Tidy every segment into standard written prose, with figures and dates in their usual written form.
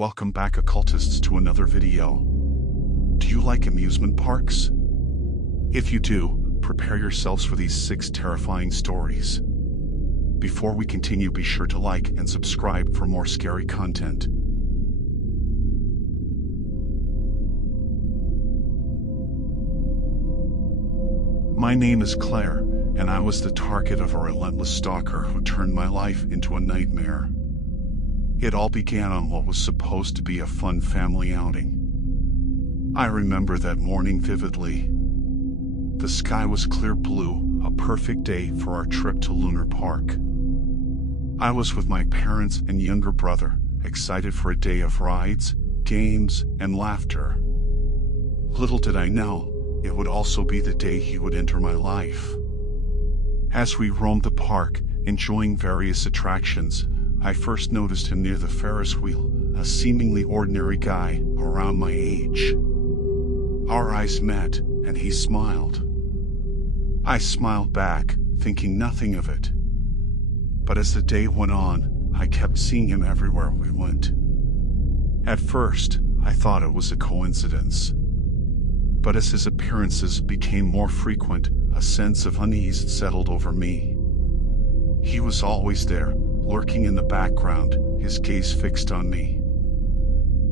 Welcome back, occultists, to another video. Do you like amusement parks? If you do, prepare yourselves for these 6 terrifying stories. Before we continue, be sure to like and subscribe for more scary content. My name is Claire, and I was the target of a relentless stalker who turned my life into a nightmare. It all began on what was supposed to be a fun family outing. I remember that morning vividly. The sky was clear blue, a perfect day for our trip to Lunar Park. I was with my parents and younger brother, excited for a day of rides, games, and laughter. Little did I know, it would also be the day he would enter my life. As we roamed the park, enjoying various attractions, I first noticed him near the Ferris wheel, a seemingly ordinary guy around my age. Our eyes met, and he smiled. I smiled back, thinking nothing of it. But as the day went on, I kept seeing him everywhere we went. At first, I thought it was a coincidence. But as his appearances became more frequent, a sense of unease settled over me. He was always there, lurking in the background, his gaze fixed on me.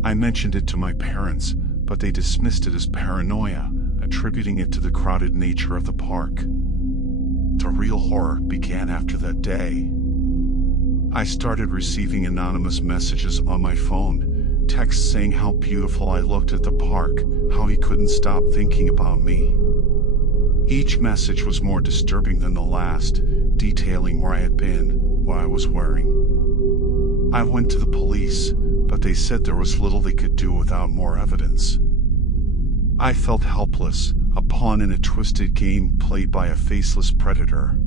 I mentioned it to my parents, but they dismissed it as paranoia, attributing it to the crowded nature of the park. The real horror began after that day. I started receiving anonymous messages on my phone, texts saying how beautiful I looked at the park, how he couldn't stop thinking about me. Each message was more disturbing than the last, detailing where I had been, what I was wearing. I went to the police, but they said there was little they could do without more evidence. I felt helpless, a pawn in a twisted game played by a faceless predator.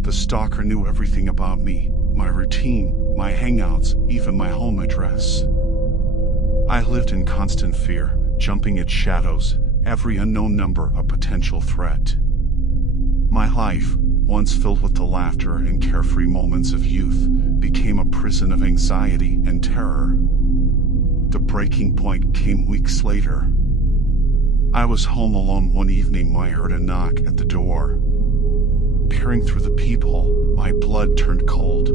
The stalker knew everything about me, my routine, my hangouts, even my home address. I lived in constant fear, jumping at shadows, every unknown number a potential threat. My life, once filled with the laughter and carefree moments of youth, became a prison of anxiety and terror. The breaking point came weeks later. I was home alone one evening when I heard a knock at the door. Peering through the peephole, my blood turned cold.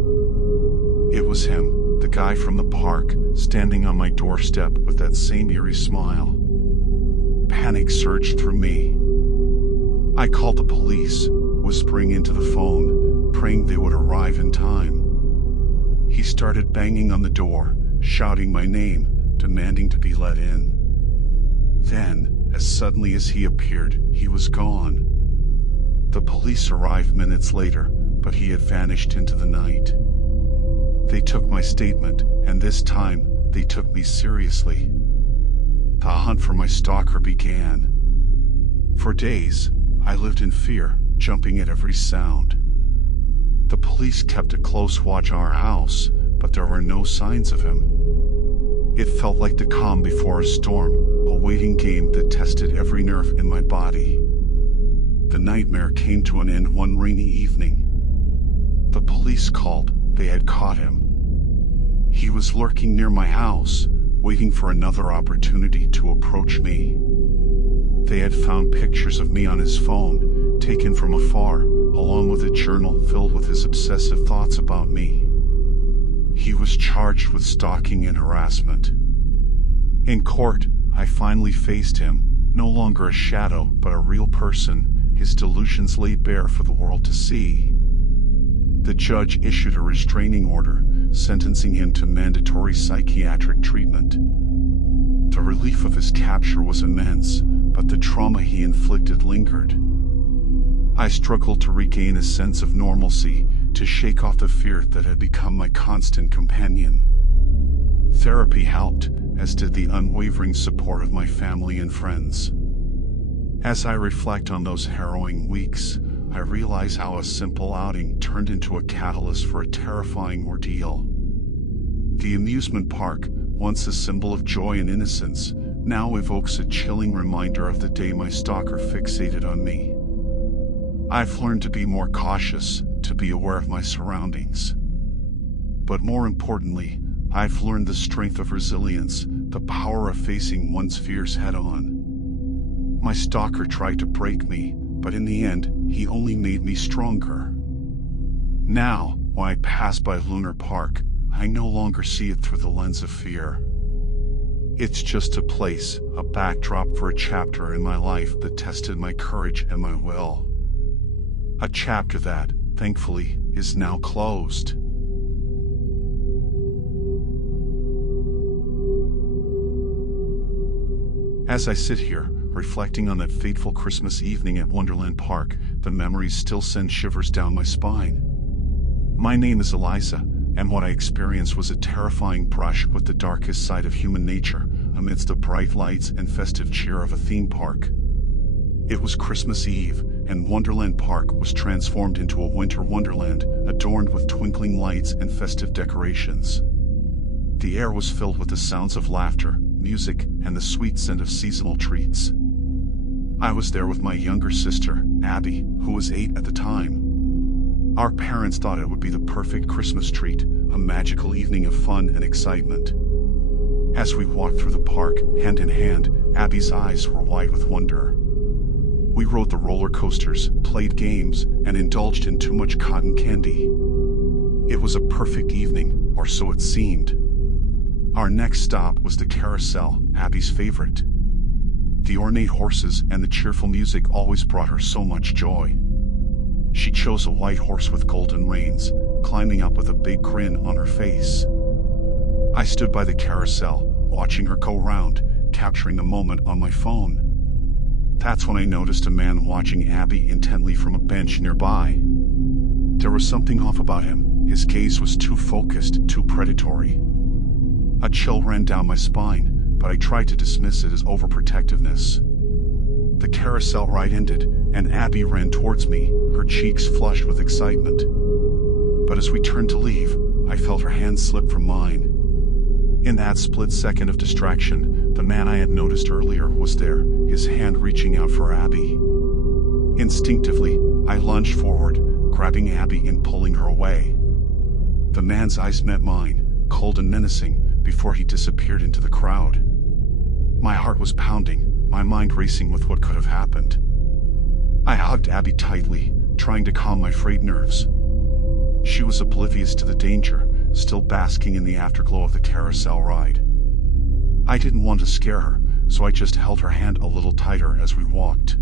It was him, the guy from the park, standing on my doorstep with that same eerie smile. Panic surged through me. I called the police, whispering into the phone, praying they would arrive in time. He started banging on the door, shouting my name, demanding to be let in. Then, as suddenly as he appeared, he was gone. The police arrived minutes later, but he had vanished into the night. They took my statement, and this time, they took me seriously. The hunt for my stalker began. For days, I lived in fear, jumping at every sound. The police kept a close watch on our house, but there were no signs of him. It felt like the calm before a storm, a waiting game that tested every nerve in my body. The nightmare came to an end one rainy evening. The police called, they had caught him. He was lurking near my house, waiting for another opportunity to approach me. They had found pictures of me on his phone, taken from afar, along with a journal filled with his obsessive thoughts about me. He was charged with stalking and harassment. In court, I finally faced him, no longer a shadow but a real person, his delusions laid bare for the world to see. The judge issued a restraining order, sentencing him to mandatory psychiatric treatment. The relief of his capture was immense, but the trauma he inflicted lingered. I struggled to regain a sense of normalcy, to shake off the fear that had become my constant companion. Therapy helped, as did the unwavering support of my family and friends. As I reflect on those harrowing weeks, I realize how a simple outing turned into a catalyst for a terrifying ordeal. The amusement park, once a symbol of joy and innocence, now evokes a chilling reminder of the day my stalker fixated on me. I've learned to be more cautious, to be aware of my surroundings. But more importantly, I've learned the strength of resilience, the power of facing one's fears head-on. My stalker tried to break me, but in the end, he only made me stronger. Now, when I pass by Lunar Park, I no longer see it through the lens of fear. It's just a place, a backdrop for a chapter in my life that tested my courage and my will. A chapter that, thankfully, is now closed. As I sit here, reflecting on that fateful Christmas evening at Wonderland Park, the memories still send shivers down my spine. My name is Eliza, and what I experienced was a terrifying brush with the darkest side of human nature, amidst the bright lights and festive cheer of a theme park. It was Christmas Eve, and Wonderland Park was transformed into a winter wonderland, adorned with twinkling lights and festive decorations. The air was filled with the sounds of laughter, music, and the sweet scent of seasonal treats. I was there with my younger sister, Abby, who was 8 at the time. Our parents thought it would be the perfect Christmas treat, a magical evening of fun and excitement. As we walked through the park, hand in hand, Abby's eyes were wide with wonder. We rode the roller coasters, played games, and indulged in too much cotton candy. It was a perfect evening, or so it seemed. Our next stop was the carousel, Abby's favorite. The ornate horses and the cheerful music always brought her so much joy. She chose a white horse with golden reins, climbing up with a big grin on her face. I stood by the carousel, watching her go round, capturing the moment on my phone. That's when I noticed a man watching Abby intently from a bench nearby. There was something off about him. His gaze was too focused, too predatory. A chill ran down my spine, but I tried to dismiss it as overprotectiveness. The carousel ride ended, and Abby ran towards me, her cheeks flushed with excitement. But as we turned to leave, I felt her hand slip from mine. In that split second of distraction, the man I had noticed earlier was there, his hand reaching out for Abby. Instinctively, I lunged forward, grabbing Abby and pulling her away. The man's eyes met mine, cold and menacing, before he disappeared into the crowd. My heart was pounding, my mind racing with what could have happened. I hugged Abby tightly, trying to calm my frayed nerves. She was oblivious to the danger, still basking in the afterglow of the carousel ride. I didn't want to scare her, so I just held her hand a little tighter as we walked.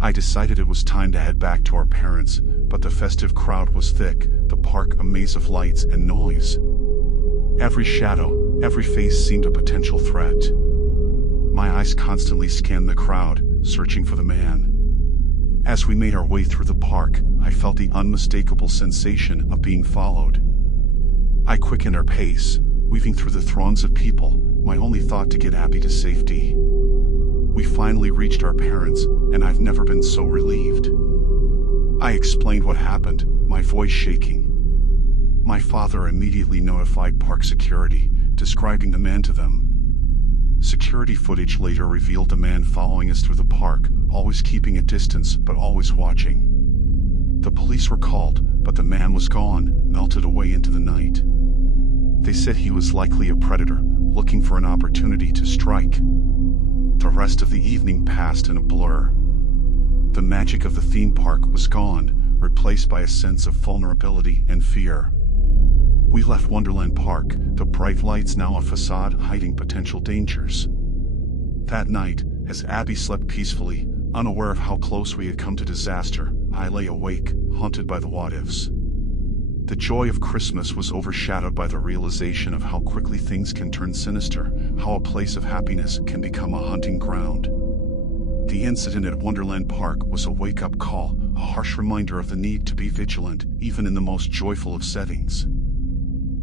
I decided it was time to head back to our parents', but the festive crowd was thick, the park a maze of lights and noise. Every shadow, every face seemed a potential threat. My eyes constantly scanned the crowd, searching for the man. As we made our way through the park, I felt the unmistakable sensation of being followed. I quickened our pace, weaving through the throngs of people, my only thought to get Abby to safety. We finally reached our parents, and I've never been so relieved. I explained what happened, my voice shaking. My father immediately notified park security, describing the man to them. Security footage later revealed the man following us through the park, always keeping a distance but always watching. The police were called, but the man was gone, melted away into the night. They said he was likely a predator, looking for an opportunity to strike. The rest of the evening passed in a blur. The magic of the theme park was gone, replaced by a sense of vulnerability and fear. We left Wonderland Park, the bright lights now a facade hiding potential dangers. That night, as Abby slept peacefully, unaware of how close we had come to disaster, I lay awake, haunted by the what-ifs. The joy of Christmas was overshadowed by the realization of how quickly things can turn sinister, how a place of happiness can become a hunting ground. The incident at Wonderland Park was a wake-up call, a harsh reminder of the need to be vigilant, even in the most joyful of settings.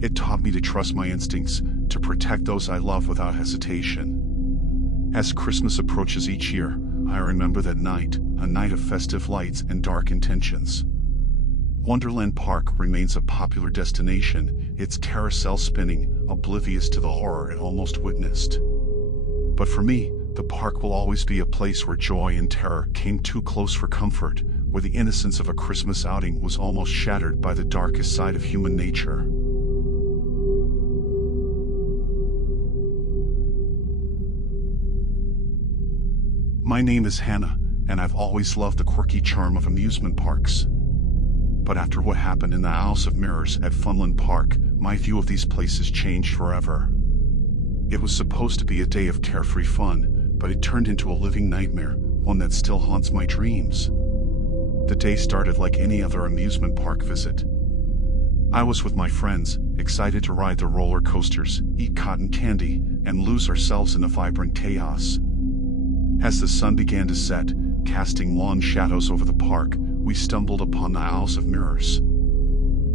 It taught me to trust my instincts, to protect those I love without hesitation. As Christmas approaches each year, I remember that night, a night of festive lights and dark intentions. Wonderland Park remains a popular destination, its carousel spinning, oblivious to the horror it almost witnessed. But for me, the park will always be a place where joy and terror came too close for comfort, where the innocence of a Christmas outing was almost shattered by the darkest side of human nature. My name is Hannah, and I've always loved the quirky charm of amusement parks. But after what happened in the House of Mirrors at Funland Park, my view of these places changed forever. It was supposed to be a day of carefree fun, but it turned into a living nightmare, one that still haunts my dreams. The day started like any other amusement park visit. I was with my friends, excited to ride the roller coasters, eat cotton candy, and lose ourselves in the vibrant chaos. As the sun began to set, casting long shadows over the park, we stumbled upon the House of Mirrors.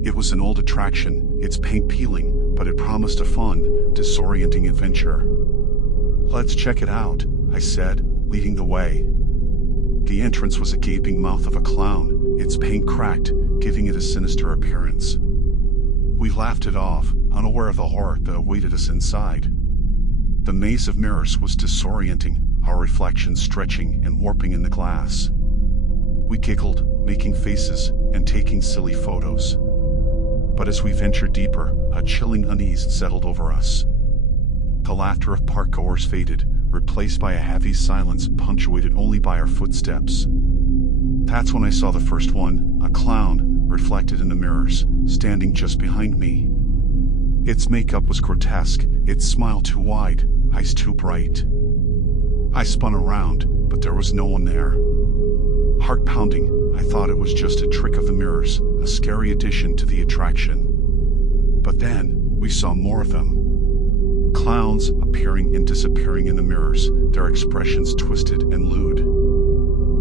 It was an old attraction, its paint peeling, but it promised a fun, disorienting adventure. "Let's check it out," I said, leading the way. The entrance was a gaping mouth of a clown, its paint cracked, giving it a sinister appearance. We laughed it off, unaware of the horror that awaited us inside. The maze of mirrors was disorienting, our reflections stretching and warping in the glass. We giggled, making faces, and taking silly photos. But as we ventured deeper, a chilling unease settled over us. The laughter of parkgoers faded, replaced by a heavy silence punctuated only by our footsteps. That's when I saw the first one, a clown, reflected in the mirrors, standing just behind me. Its makeup was grotesque, its smile too wide, eyes too bright. I spun around, but there was no one there. Heart pounding, I thought it was just a trick of the mirrors, a scary addition to the attraction. But then, we saw more of them. Clowns appearing and disappearing in the mirrors, their expressions twisted and lewd.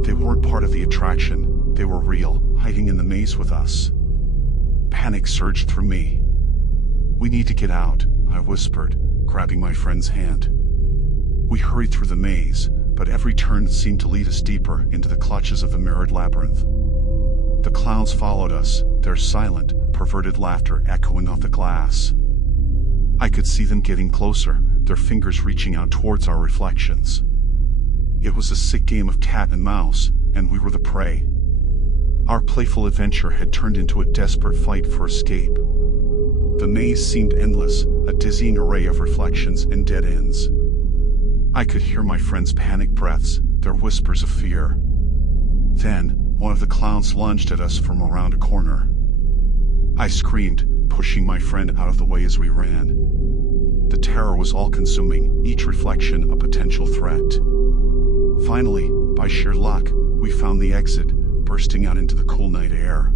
They weren't part of the attraction, they were real, hiding in the maze with us. Panic surged through me. "We need to get out," I whispered, grabbing my friend's hand. We hurried through the maze, but every turn seemed to lead us deeper into the clutches of the mirrored labyrinth. The clowns followed us, their silent, perverted laughter echoing off the glass. I could see them getting closer, their fingers reaching out towards our reflections. It was a sick game of cat and mouse, and we were the prey. Our playful adventure had turned into a desperate fight for escape. The maze seemed endless, a dizzying array of reflections and dead ends. I could hear my friends' panicked breaths, their whispers of fear. Then, one of the clowns lunged at us from around a corner. I screamed, pushing my friend out of the way as we ran. The terror was all-consuming, each reflection a potential threat. Finally, by sheer luck, we found the exit, bursting out into the cool night air.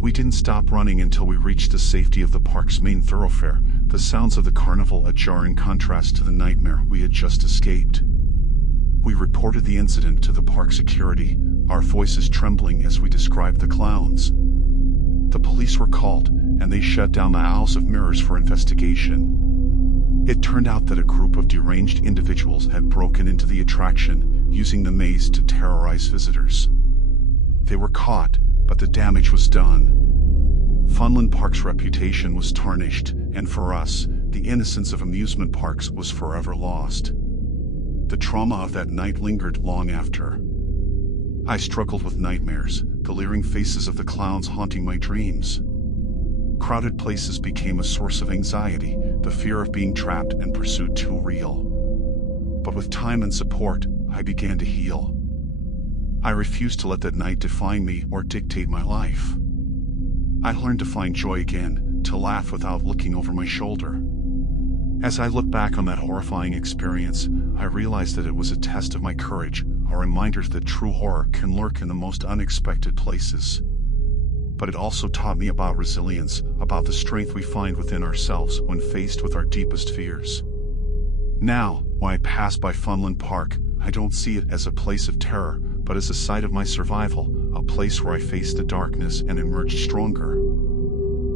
We didn't stop running until we reached the safety of the park's main thoroughfare, the sounds of the carnival a jarring contrast to the nightmare we had just escaped. We reported the incident to the park security, our voices trembling as we described the clowns. The police were called, and they shut down the House of Mirrors for investigation. It turned out that a group of deranged individuals had broken into the attraction, using the maze to terrorize visitors. They were caught, but the damage was done. Funland Park's reputation was tarnished, and for us, the innocence of amusement parks was forever lost. The trauma of that night lingered long after. I struggled with nightmares, the leering faces of the clowns haunting my dreams. Crowded places became a source of anxiety, the fear of being trapped and pursued too real. But with time and support, I began to heal. I refused to let that night define me or dictate my life. I learned to find joy again, to laugh without looking over my shoulder. As I look back on that horrifying experience, I realized that it was a test of my courage, a reminder that true horror can lurk in the most unexpected places. But it also taught me about resilience, about the strength we find within ourselves when faced with our deepest fears. Now, when I pass by Funland Park, I don't see it as a place of terror, but as a site of my survival, a place where I faced the darkness and emerged stronger.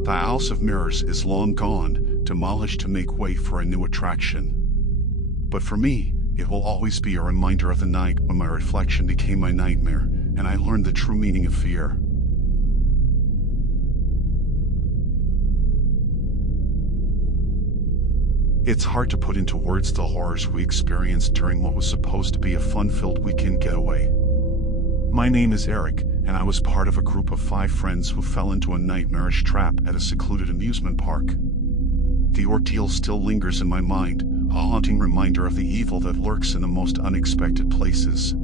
The House of Mirrors is long gone, demolished to make way for a new attraction. But for me, it will always be a reminder of the night when my reflection became my nightmare, and I learned the true meaning of fear. It's hard to put into words the horrors we experienced during what was supposed to be a fun-filled weekend getaway. My name is Eric, and I was part of a group of 5 friends who fell into a nightmarish trap at a secluded amusement park. The ordeal still lingers in my mind, a haunting reminder of the evil that lurks in the most unexpected places.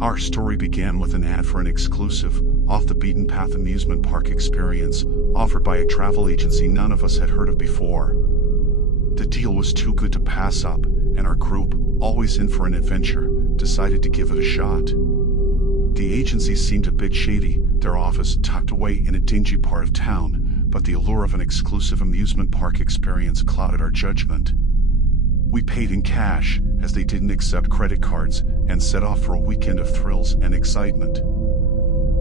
Our story began with an ad for an exclusive, off-the-beaten-path amusement park experience offered by a travel agency none of us had heard of before. The deal was too good to pass up, and our group, always in for an adventure, decided to give it a shot. The agency seemed a bit shady, their office tucked away in a dingy part of town, but the allure of an exclusive amusement park experience clouded our judgment. We paid in cash, as they didn't accept credit cards, and set off for a weekend of thrills and excitement.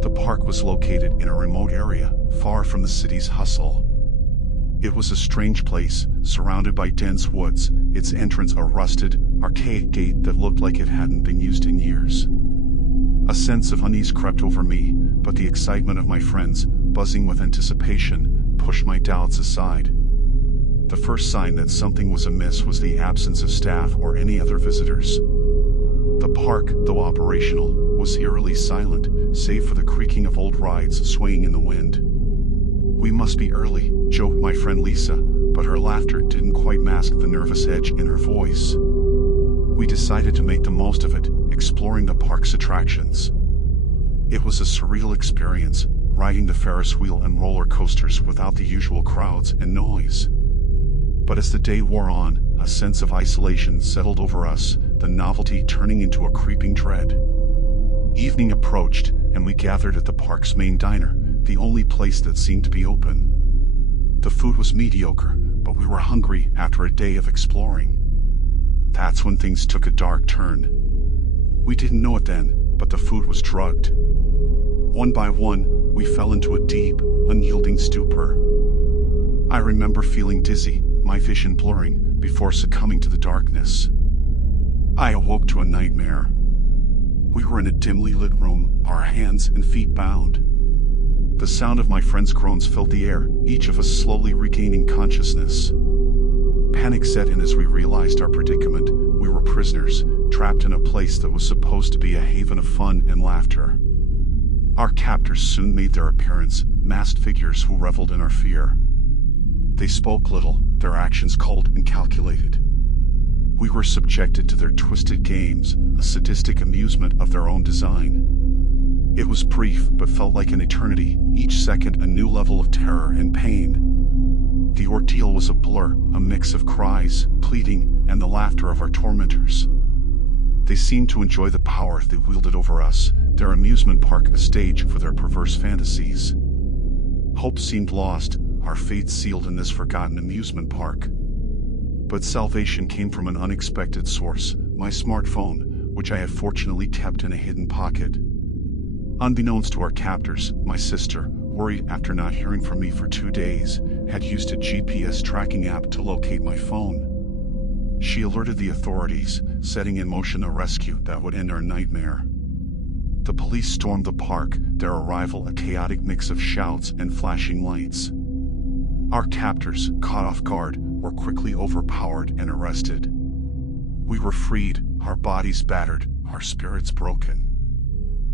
The park was located in a remote area, far from the city's hustle. It was a strange place, surrounded by dense woods, its entrance a rusted, archaic gate that looked like it hadn't been used in years. A sense of unease crept over me, but the excitement of my friends, buzzing with anticipation, pushed my doubts aside. The first sign that something was amiss was the absence of staff or any other visitors. The park, though operational, was eerily silent, save for the creaking of old rides swaying in the wind. "We must be early," joked my friend Lisa, but her laughter didn't quite mask the nervous edge in her voice. We decided to make the most of it, exploring the park's attractions. It was a surreal experience, riding the Ferris wheel and roller coasters without the usual crowds and noise. But as the day wore on, a sense of isolation settled over us, the novelty turning into a creeping dread. Evening approached, and we gathered at the park's main diner, the only place that seemed to be open. The food was mediocre, but we were hungry after a day of exploring. That's when things took a dark turn. We didn't know it then, but the food was drugged. One by one, we fell into a deep, unyielding stupor. I remember feeling dizzy, my vision blurring, before succumbing to the darkness. I awoke to a nightmare. We were in a dimly lit room, our hands and feet bound. The sound of my friends' groans filled the air, each of us slowly regaining consciousness. Panic set in as we realized our predicament. We were prisoners, trapped in a place that was supposed to be a haven of fun and laughter. Our captors soon made their appearance, masked figures who reveled in our fear. They spoke little, their actions cold and calculated. We were subjected to their twisted games, a sadistic amusement of their own design. It was brief but felt like an eternity, each second a new level of terror and pain. The ordeal was a blur, a mix of cries, pleading, and the laughter of our tormentors. They seemed to enjoy the power they wielded over us, their amusement park a stage for their perverse fantasies. Hope seemed lost, our fate sealed in this forgotten amusement park. But salvation came from an unexpected source, my smartphone, which I had fortunately kept in a hidden pocket. Unbeknownst to our captors, my sister, worried after not hearing from me for 2 days, had used a GPS tracking app to locate my phone. She alerted the authorities, setting in motion a rescue that would end our nightmare. The police stormed the park, their arrival a chaotic mix of shouts and flashing lights. Our captors, caught off guard, were quickly overpowered and arrested. We were freed, our bodies battered, our spirits broken.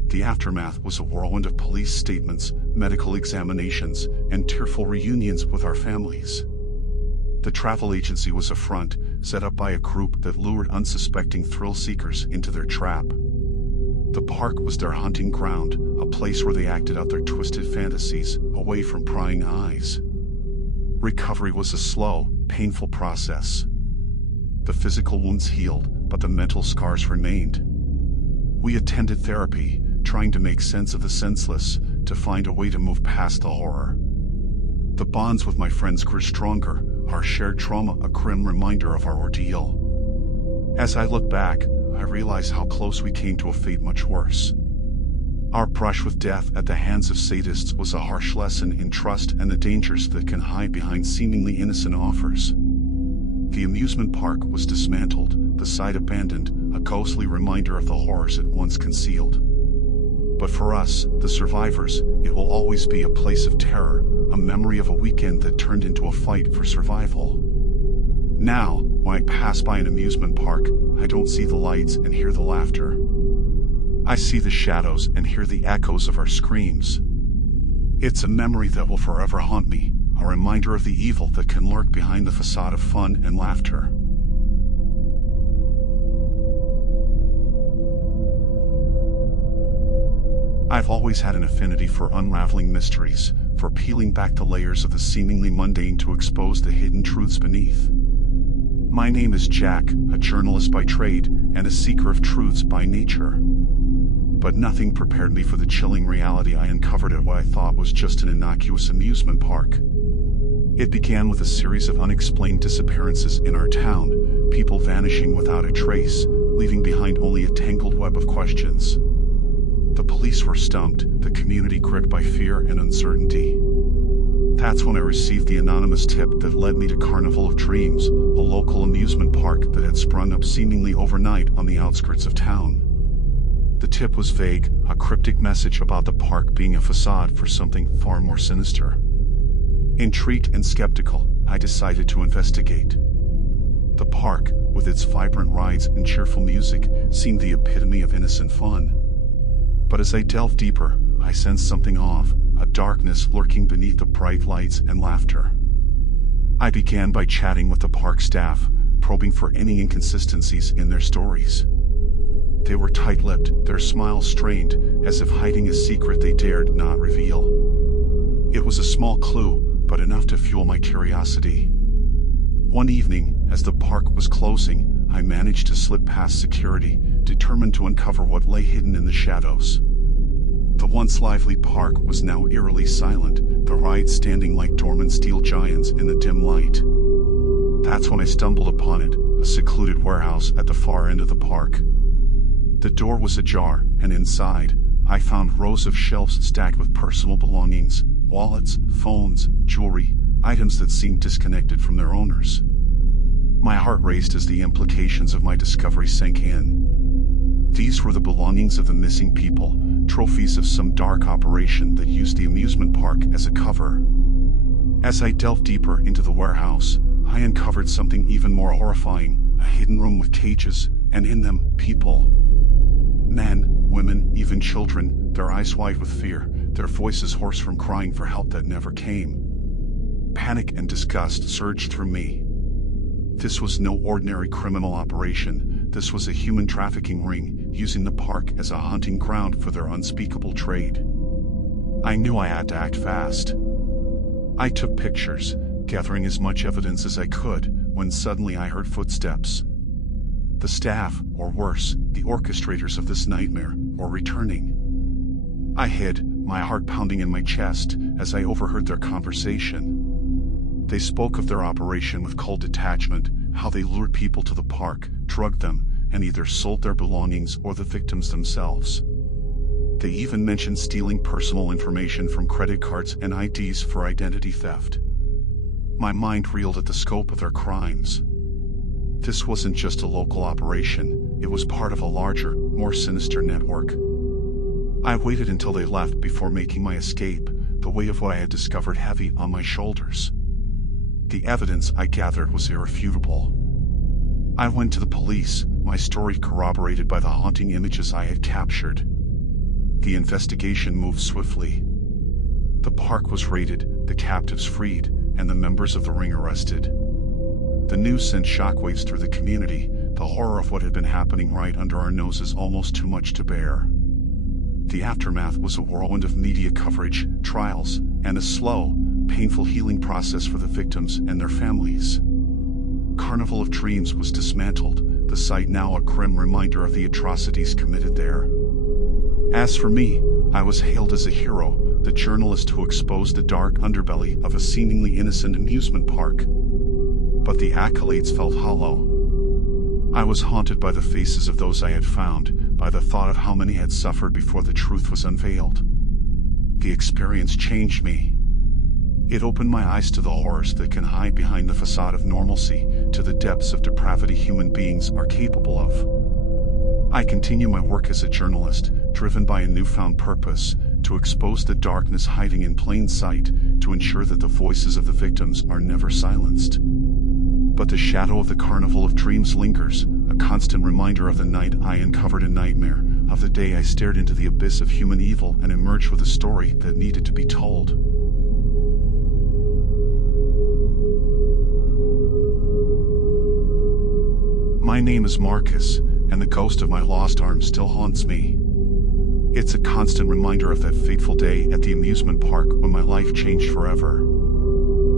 The aftermath was a whirlwind of police statements, medical examinations, and tearful reunions with our families. The travel agency was a front, set up by a group that lured unsuspecting thrill seekers into their trap. The park was their hunting ground, a place where they acted out their twisted fantasies, away from prying eyes. Recovery was a slow, painful process. The physical wounds healed, but the mental scars remained. We attended therapy, trying to make sense of the senseless, to find a way to move past the horror. The bonds with my friends grew stronger, our shared trauma a grim reminder of our ordeal. As I look back, I realize how close we came to a fate much worse. Our brush with death at the hands of sadists was a harsh lesson in trust and the dangers that can hide behind seemingly innocent offers. The amusement park was dismantled, the site abandoned, a ghostly reminder of the horrors it once concealed. But for us, the survivors, it will always be a place of terror, a memory of a weekend that turned into a fight for survival. Now, when I pass by an amusement park, I don't see the lights and hear the laughter. I see the shadows and hear the echoes of our screams. It's a memory that will forever haunt me, a reminder of the evil that can lurk behind the facade of fun and laughter. I've always had an affinity for unraveling mysteries, for peeling back the layers of the seemingly mundane to expose the hidden truths beneath. My name is Jack, a journalist by trade, and a seeker of truths by nature. But nothing prepared me for the chilling reality I uncovered at what I thought was just an innocuous amusement park. It began with a series of unexplained disappearances in our town, people vanishing without a trace, leaving behind only a tangled web of questions. The police were stumped, the community gripped by fear and uncertainty. That's when I received the anonymous tip that led me to Carnival of Dreams, a local amusement park that had sprung up seemingly overnight on the outskirts of town. The tip was vague, a cryptic message about the park being a facade for something far more sinister. Intrigued and skeptical, I decided to investigate. The park, with its vibrant rides and cheerful music, seemed the epitome of innocent fun. But as I delved deeper, I sensed something off, a darkness lurking beneath the bright lights and laughter. I began by chatting with the park staff, probing for any inconsistencies in their stories. They were tight-lipped, their smiles strained, as if hiding a secret they dared not reveal. It was a small clue, but enough to fuel my curiosity. One evening, as the park was closing, I managed to slip past security, determined to uncover what lay hidden in the shadows. The once lively park was now eerily silent, the rides standing like dormant steel giants in the dim light. That's when I stumbled upon it, a secluded warehouse at the far end of the park. The door was ajar, and inside, I found rows of shelves stacked with personal belongings, wallets, phones, jewelry, items that seemed disconnected from their owners. My heart raced as the implications of my discovery sank in. These were the belongings of the missing people, trophies of some dark operation that used the amusement park as a cover. As I delved deeper into the warehouse, I uncovered something even more horrifying, a hidden room with cages, and in them, people. Men, women, even children, their eyes wide with fear, their voices hoarse from crying for help that never came. Panic and disgust surged through me. This was no ordinary criminal operation, this was a human trafficking ring, using the park as a hunting ground for their unspeakable trade. I knew I had to act fast. I took pictures, gathering as much evidence as I could, when suddenly I heard footsteps. The staff, or worse, the orchestrators of this nightmare, were returning. I hid, my heart pounding in my chest, as I overheard their conversation. They spoke of their operation with cold detachment, how they lured people to the park, drugged them, and either sold their belongings or the victims themselves. They even mentioned stealing personal information from credit cards and IDs for identity theft. My mind reeled at the scope of their crimes. This wasn't just a local operation, it was part of a larger, more sinister network. I waited until they left before making my escape, the weight of what I had discovered heavy on my shoulders. The evidence I gathered was irrefutable. I went to the police, my story corroborated by the haunting images I had captured. The investigation moved swiftly. The park was raided, the captives freed, and the members of the ring arrested. The news sent shockwaves through the community, the horror of what had been happening right under our noses almost too much to bear. The aftermath was a whirlwind of media coverage, trials, and a slow, painful healing process for the victims and their families. Carnival of Dreams was dismantled, the site now a grim reminder of the atrocities committed there. As for me, I was hailed as a hero, the journalist who exposed the dark underbelly of a seemingly innocent amusement park. But the accolades felt hollow. I was haunted by the faces of those I had found, by the thought of how many had suffered before the truth was unveiled. The experience changed me. It opened my eyes to the horrors that can hide behind the facade of normalcy, to the depths of depravity human beings are capable of. I continue my work as a journalist, driven by a newfound purpose, to expose the darkness hiding in plain sight, to ensure that the voices of the victims are never silenced. But the shadow of the Carnival of Dreams lingers, a constant reminder of the night I uncovered a nightmare, of the day I stared into the abyss of human evil and emerged with a story that needed to be told. My name is Marcus, and the ghost of my lost arm still haunts me. It's a constant reminder of that fateful day at the amusement park when my life changed forever.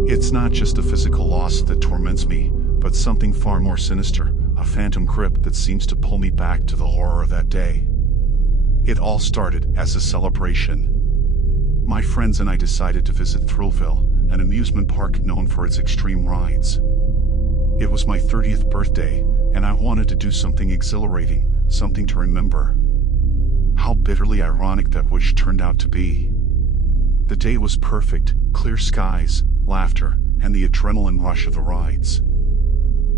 It's not just the physical loss that torments me, but something far more sinister, a phantom grip that seems to pull me back to the horror of that day. It all started as a celebration. My friends and I decided to visit Thrillville, an amusement park known for its extreme rides. It was my 30th birthday, and I wanted to do something exhilarating, something to remember. How bitterly ironic that wish turned out to be. The day was perfect, clear skies, laughter, and the adrenaline rush of the rides.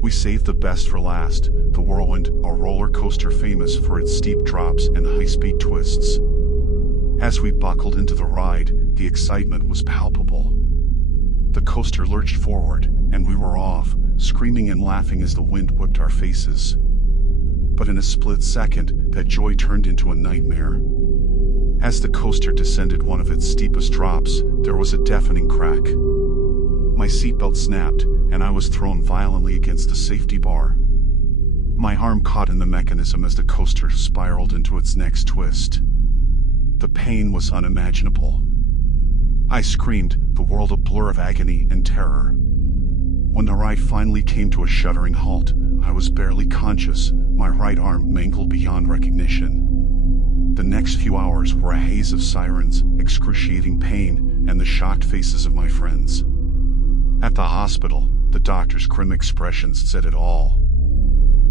We saved the best for last, the Whirlwind, a roller coaster famous for its steep drops and high-speed twists. As we buckled into the ride, the excitement was palpable. The coaster lurched forward, and we were off, screaming and laughing as the wind whipped our faces. But in a split second, that joy turned into a nightmare. As the coaster descended one of its steepest drops, there was a deafening crack. My seatbelt snapped, and I was thrown violently against the safety bar. My arm caught in the mechanism as the coaster spiraled into its next twist. The pain was unimaginable. I screamed, the world a blur of agony and terror. When the ride finally came to a shuddering halt, I was barely conscious, my right arm mangled beyond recognition. The next few hours were a haze of sirens, excruciating pain, and the shocked faces of my friends. At the hospital, the doctor's grim expressions said it all.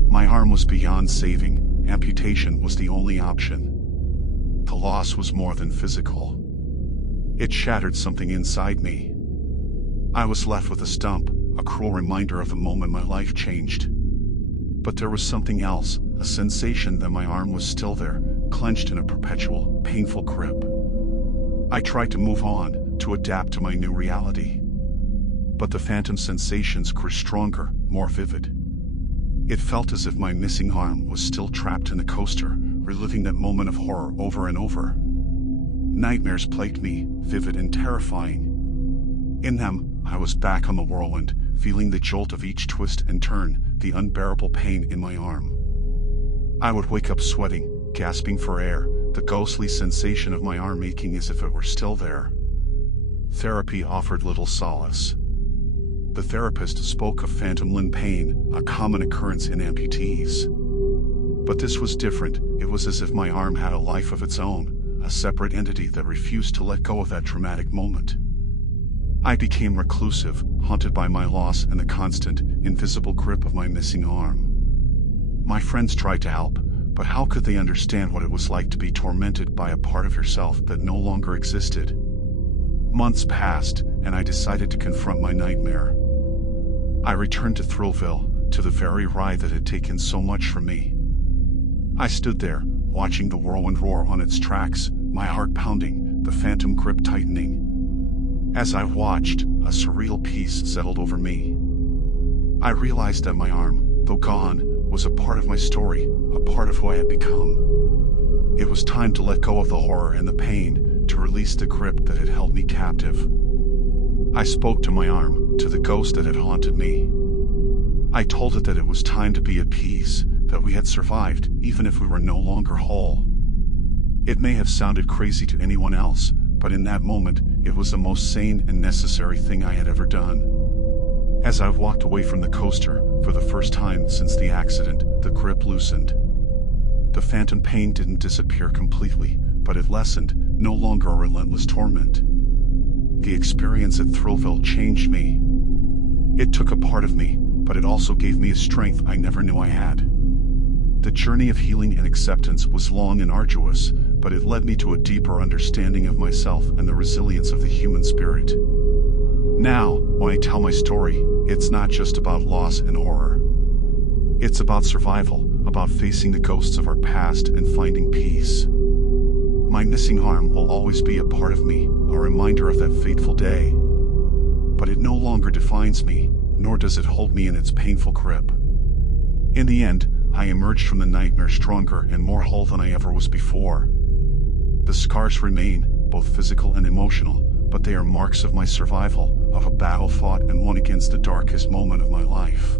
My arm was beyond saving, amputation was the only option. The loss was more than physical. It shattered something inside me. I was left with a stump, a cruel reminder of the moment my life changed. But there was something else, a sensation that my arm was still there, clenched in a perpetual, painful grip. I tried to move on, to adapt to my new reality. But the phantom sensations grew stronger, more vivid. It felt as if my missing arm was still trapped in the coaster, reliving that moment of horror over and over. Nightmares plagued me, vivid and terrifying. In them, I was back on the Whirlwind, feeling the jolt of each twist and turn, the unbearable pain in my arm. I would wake up sweating, gasping for air, the ghostly sensation of my arm aching as if it were still there. Therapy offered little solace. The therapist spoke of phantom limb pain, a common occurrence in amputees. But this was different. It was as if my arm had a life of its own, a separate entity that refused to let go of that traumatic moment. I became reclusive, haunted by my loss and the constant, invisible grip of my missing arm. My friends tried to help, but how could they understand what it was like to be tormented by a part of yourself that no longer existed? Months passed, and I decided to confront my nightmare. I returned to Thrillville, to the very ride that had taken so much from me. I stood there, watching the Whirlwind roar on its tracks, my heart pounding, the phantom grip tightening. As I watched, a surreal peace settled over me. I realized that my arm, though gone, was a part of my story, a part of who I had become. It was time to let go of the horror and the pain, to release the grip that had held me captive. I spoke to my arm, to the ghost that had haunted me. I told it that it was time to be at peace, that we had survived, even if we were no longer whole. It may have sounded crazy to anyone else, but in that moment, it was the most sane and necessary thing I had ever done. As I walked away from the coaster, for the first time since the accident, the grip loosened. The phantom pain didn't disappear completely, but it lessened, no longer a relentless torment. The experience at Thrillville changed me. It took a part of me, but it also gave me a strength I never knew I had. The journey of healing and acceptance was long and arduous, but it led me to a deeper understanding of myself and the resilience of the human spirit. Now, when I tell my story, it's not just about loss and horror. It's about survival, about facing the ghosts of our past and finding peace. My missing arm will always be a part of me, a reminder of that fateful day. But it no longer defines me, nor does it hold me in its painful grip. In the end, I emerged from the nightmare stronger and more whole than I ever was before. The scars remain, both physical and emotional, but they are marks of my survival, of a battle fought and won against the darkest moment of my life.